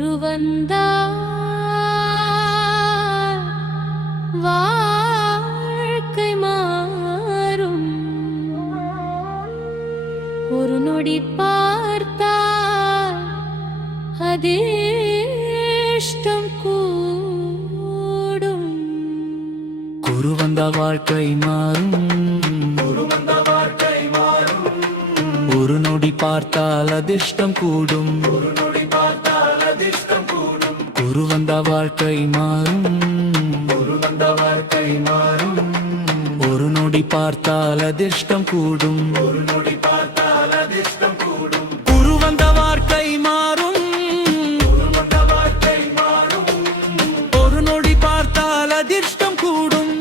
குரு வந்தார் வாழ்க்கை மாறும். ஒரு நொடி பார்த்தால் அதிர்ஷ்டம் கூடும். குரு வந்தால் வாழ்க்கை மாறும். ஒரு நொடி பார்த்தால் அதிர்ஷ்டம் கூடும். குரு வந்தால் வாழ்க்கை மாறும். ஒரு நொடி பார்த்தால் அதிர்ஷ்டம் கூடும். குரு வந்த வாழ்க்கை மாறும். ஒரு நொடி பார்த்தால் அதிர்ஷ்டம் கூடும்.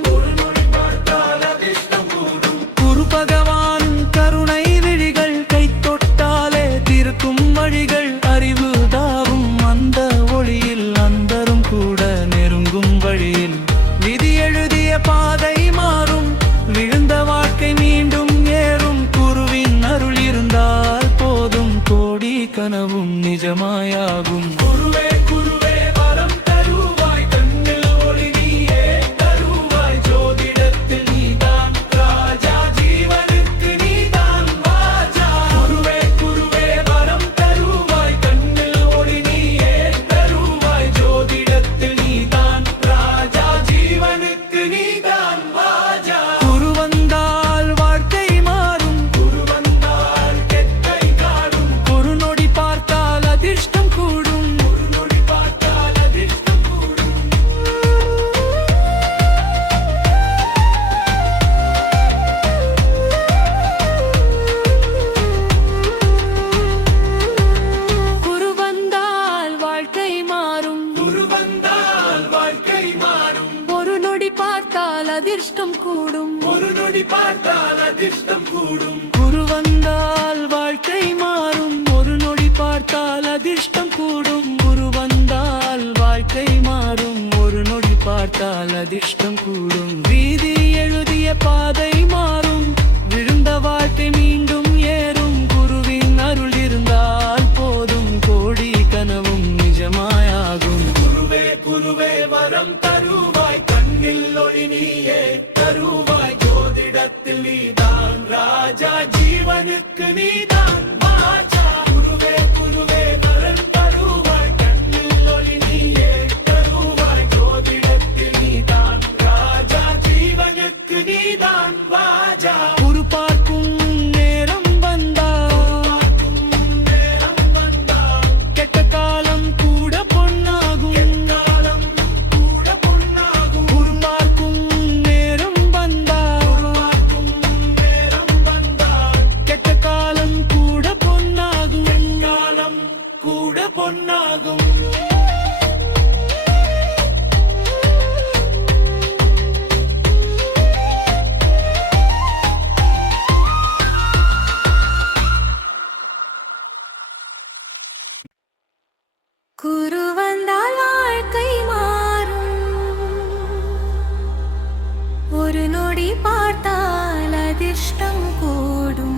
குரு பகவான் கருணை விழிகள் கை தொட்டாலே திருக்கும் வழிகள் அறிவு தாவும். அந்த ஒளியில் அந்தரும் கூட நெருங்கும் வழியில் விதி எழுதிய பாதை மாறும். விழுந்த வாழ்க்கை மீண்டும் ஏறும். குருவின் அருள் இருந்தால் போதும் கோடி கனவும் நிஜமாயாகும். குருவே குருவே வரம் தருவாய். கண்ணில் ஒளி நீயே தருவாய். ஜோதிடத்தில் நீதான் ராஜா. ஜீவனுக்கு நீதான் வாஜா. குருவே குருவே வரம் தருவாய். கண்ணில் ஒளி நீயே தருவாய். ஜோதிடத்தில் நீதான் ராஜா. ஜீவனுக்கு நீதான் வாஜா. குரு வந்தால் வாழ்க்கை மாறும். குரு வந்தால் கெட்டை காடும். ஒரு நொடி பார்த்தால் அதிர்ஷ்டம் கூடும். ஒரு நொடி பார்த்தால் அதிர்ஷ்டம் கூடும். குரு வந்தால் வாழ்க்கை மாறும். குரு வந்தால் வாழ்க்கை மாறும். ஒரு நொடி பார்த்தால் அதிர்ஷ்டம் கூடும். ஒரு நொடி பார்த்தால் அதிர்ஷ்டம் கூடும். குரு வந்தால் வாழ்க்கை மாறும். ஒரு நொடி பார்த்தால் அதிர்ஷ்டம் கூடும். குரு வந்தால் வாழ்க்கை மாறும். ஒரு நொடி பார்த்தால் அதிர்ஷ்டம் கூடும். வீதி எழுதிய பாதை மாறும். விழுந்த வாழ்க்கை மீண்டும் ஏறும். குருவின் அருள் இருந்தால் போதும் கோடி கனவும் நிஜமாயாகும். குருவே குருவே வரம் தருவாய். கண்ணில் ஒளி நீயே தருவாய். ஜோதிடத்தில் நீதான் ராஜா. ஜீவனுக்கு நீதான் வாஜா. குருவே குருவே வரம் தருவாய். கண்ணில் ஒளி நீயே தருவாய். ஜோதிடத்தில் நீதான் ராஜா. ஜீவனுக்கு நீதான் வாஜா. குரு பார்க்கும் நேரம் வந்தால் கெட்ட காலம் கூட பொன்னாகும். குரு பார்க்கும் நேரம் வந்தால் கெட்ட காலம் கூட பொன்னாகும். குரு வந்தால் வாழ்க்கை மாறும். ஒரு நொடி பார்த்தால் அதிர்ஷ்டம் கூடும்.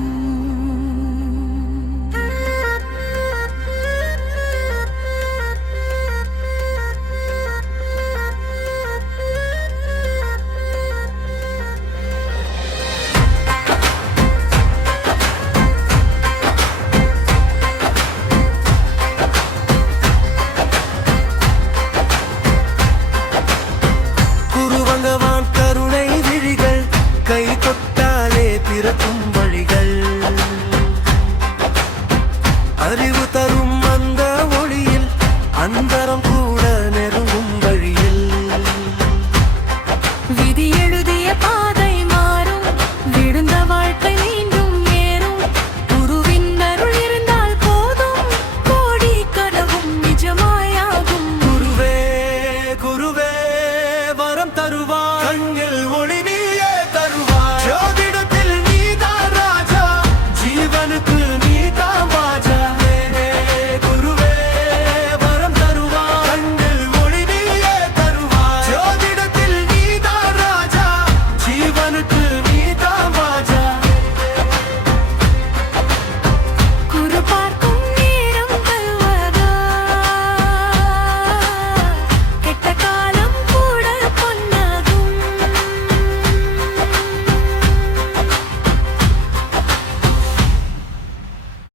குரு பகவான் கருணை விழிகள் கை தொட்டாலே திறக்கும் வழிகள்